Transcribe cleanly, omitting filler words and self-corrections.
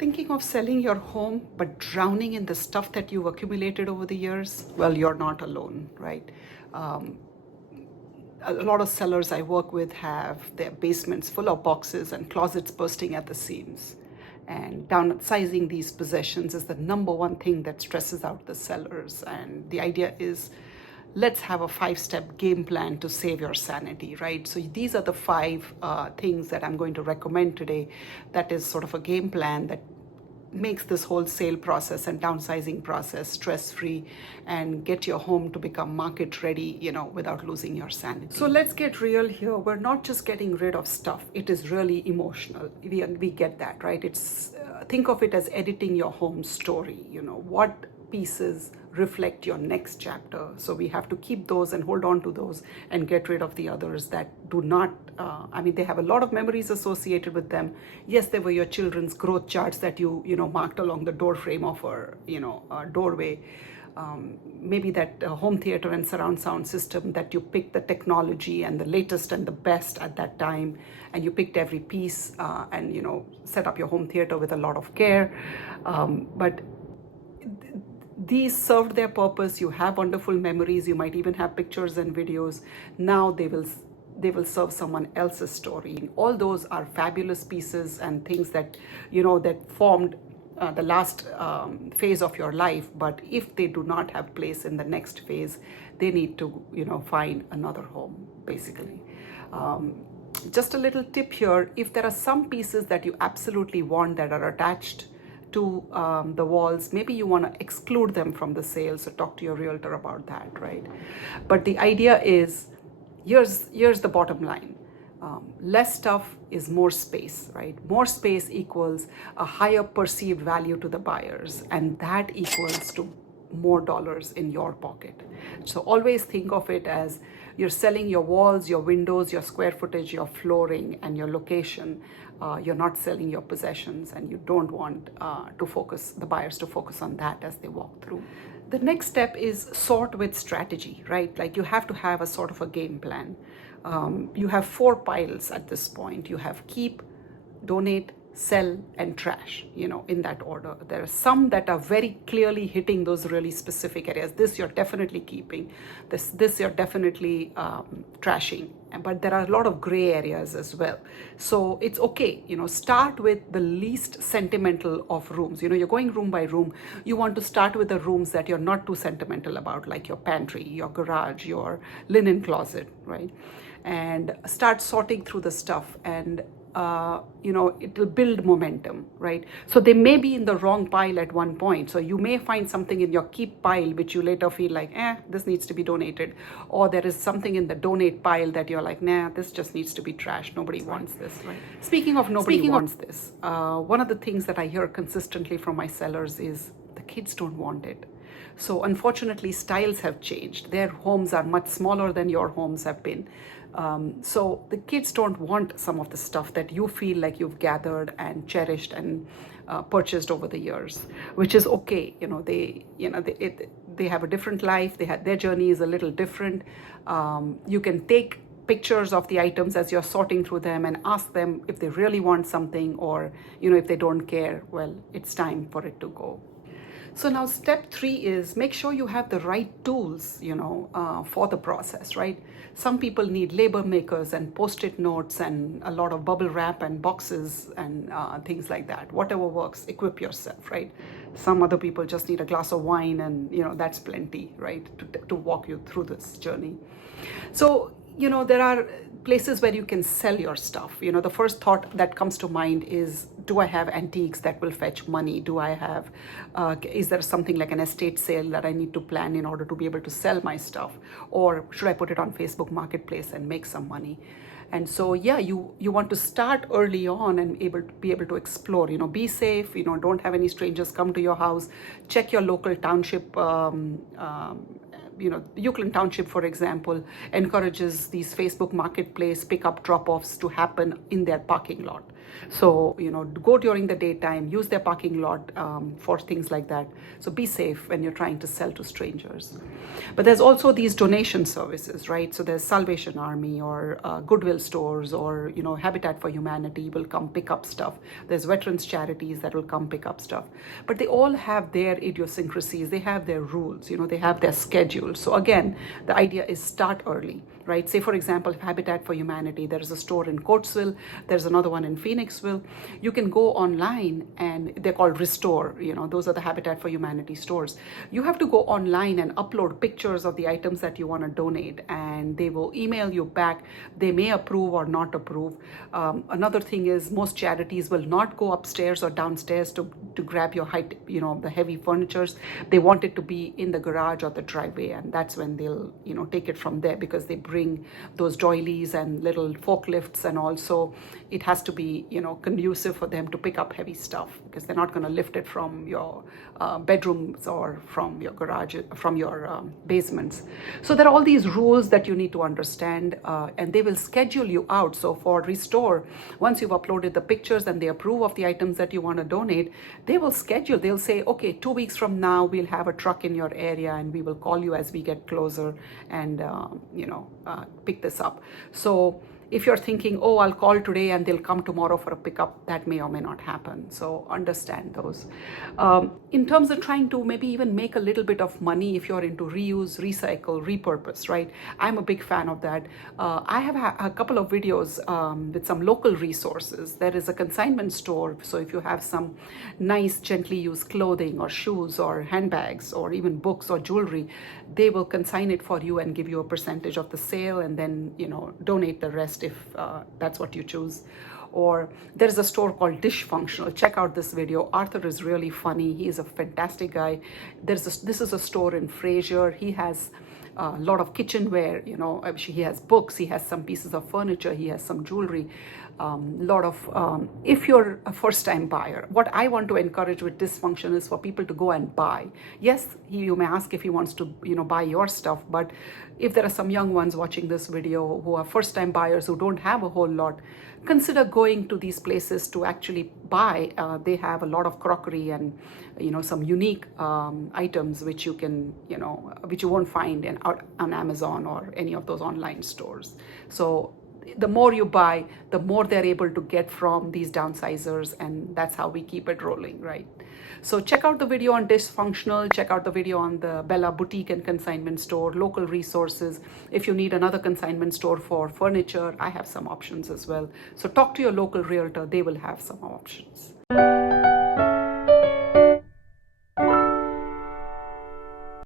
Thinking of selling your home but drowning in the stuff that you've accumulated over the years? Well, you're not alone, right? A lot of sellers I work with have their basements full of boxes and closets bursting at the seams. And downsizing these possessions is the number one thing that stresses out the sellers. And the idea is, let's have a 5-step game plan to save your sanity, right? So these are the 5 things that I'm going to recommend today. That is sort of a game plan that makes this whole sale process and downsizing process stress-free and get your home to become market ready, without losing your sanity. So let's get real here. We're not just getting rid of stuff. It is really emotional. We get that, right? It's think of it as editing your home story. What pieces reflect your next chapter. So we have to keep those and hold on to those and get rid of the others that do not, they have a lot of memories associated with them. Yes, they were your children's growth charts that you marked along the door frame of a doorway. Maybe that home theater and surround sound system that you picked the technology and the latest and the best at that time, and you picked every piece and set up your home theater with a lot of care. But these served their purpose. You have wonderful memories. You might even have pictures and videos. Now they will serve someone else's story. All those are fabulous pieces and things that that formed the last phase of your life. But if they do not have place in the next phase, they need to find another home, basically. Just a little tip here: if there are some pieces that you absolutely want that are attached to the walls, maybe you want to exclude them from the sale, so talk to your realtor about that, right? But the idea is, here's the bottom line. Less stuff is more space, right? More space equals a higher perceived value to the buyers, and that equals to more dollars in your pocket. So always think of it as you're selling your walls, your windows, your square footage, your flooring, and your location. You're not selling your possessions, and you don't want the buyers to focus on that as they walk through. The next step is sort with strategy, right? Like you have to have a sort of a game plan. You have 4 piles at this point. You have keep, donate, sell, and trash, in that order. There are some that are very clearly hitting those really specific areas. This you're definitely keeping. This you're definitely trashing. But there are a lot of gray areas as well. So it's okay, start with the least sentimental of rooms. You're going room by room. You want to start with the rooms that you're not too sentimental about, like your pantry, your garage, your linen closet, right? And start sorting through the stuff, and it will build momentum, right? So they may be in the wrong pile at one point. So you may find something in your keep pile which you later feel like, this needs to be donated. Or there is something in the donate pile that you're like, nah, this just needs to be trashed. Nobody wants this. Right. Speaking of nobody wants this, one of the things that I hear consistently from my sellers is the kids don't want it. So unfortunately, styles have changed. Their homes are much smaller than your homes have been. So the kids don't want some of the stuff that you feel like you've gathered and cherished and purchased over the years, which is okay. They have a different life. Their journey is a little different. You can take pictures of the items as you're sorting through them and ask them if they really want something, or if they don't care, well, it's time for it to go. So now step 3 is make sure you have the right tools, for the process, right? Some people need label makers and post-it notes and a lot of bubble wrap and boxes and things like that. Whatever works, equip yourself, right? Some other people just need a glass of wine, and that's plenty, right, to walk you through this journey. So there are places where you can sell your stuff. The first thought that comes to mind is, do I have antiques that will fetch money? Do I have, is there something like an estate sale that I need to plan in order to be able to sell my stuff? Or should I put it on Facebook Marketplace and make some money? And so, you want to start early on and be able to explore, be safe, don't have any strangers come to your house. Check your local township. Euclid Township, for example, encourages these Facebook Marketplace pickup drop-offs to happen in their parking lot. So, go during the daytime, use their parking lot for things like that. So be safe when you're trying to sell to strangers. But there's also these donation services, right? So there's Salvation Army or Goodwill stores or, Habitat for Humanity will come pick up stuff. There's veterans charities that will come pick up stuff. But they all have their idiosyncrasies. They have their rules, they have their schedule. So again, the idea is start early, right? Say, for example, if Habitat for Humanity, there is a store in Coatesville, there's another one in Phoenixville. You can go online and they're called Restore, those are the Habitat for Humanity stores. You have to go online and upload pictures of the items that you want to donate, and they will email you back. They may approve or not approve. Another thing is most charities will not go upstairs or downstairs to grab your the heavy furnitures. They want it to be in the garage or the driveway, and that's when they'll take it from there, because they bring those doilies and little forklifts, and also it has to be conducive for them to pick up heavy stuff, because they're not going to lift it from your bedrooms or from your garage, from your basements. So there are all these rules that you need to understand, and they will schedule you out. So for Restore, once you've uploaded the pictures and they approve of the items that you want to donate, they will schedule. They'll say, okay, 2 weeks from now we'll have a truck in your area, and we will call you as we get closer and pick this up. So if you're thinking, oh, I'll call today and they'll come tomorrow for a pickup, that may or may not happen. So understand those. In terms of trying to maybe even make a little bit of money, if you're into reuse, recycle, repurpose, right? I'm a big fan of that. I have a couple of videos with some local resources. There is a consignment store. So if you have some nice, gently used clothing or shoes or handbags or even books or jewelry, they will consign it for you and give you a percentage of the sale, and then, donate the rest if that's what you choose. Or there's a store called Dishfunctional. Check out this video. Arthur is really funny. He is a fantastic guy. This is a store in Fraser. He has a lot of kitchenware, he has books, he has some pieces of furniture, he has some jewelry, if you're a first-time buyer, what I want to encourage with Dysfunction is for people to go and buy. Yes, you may ask if he wants to, buy your stuff, but if there are some young ones watching this video who are first-time buyers who don't have a whole lot, consider going to these places to actually buy. They have a lot of crockery and, some unique items which you can, which you won't find on Amazon or any of those online stores. So the more you buy, the more they're able to get from these downsizers, and that's how we keep it rolling, right? So check out the video on Dysfunctional, check out the video on the Bela Boutique and Consignment Store, local resources. If you need another consignment store for furniture, I have some options as well. So talk to your local realtor, they will have some options.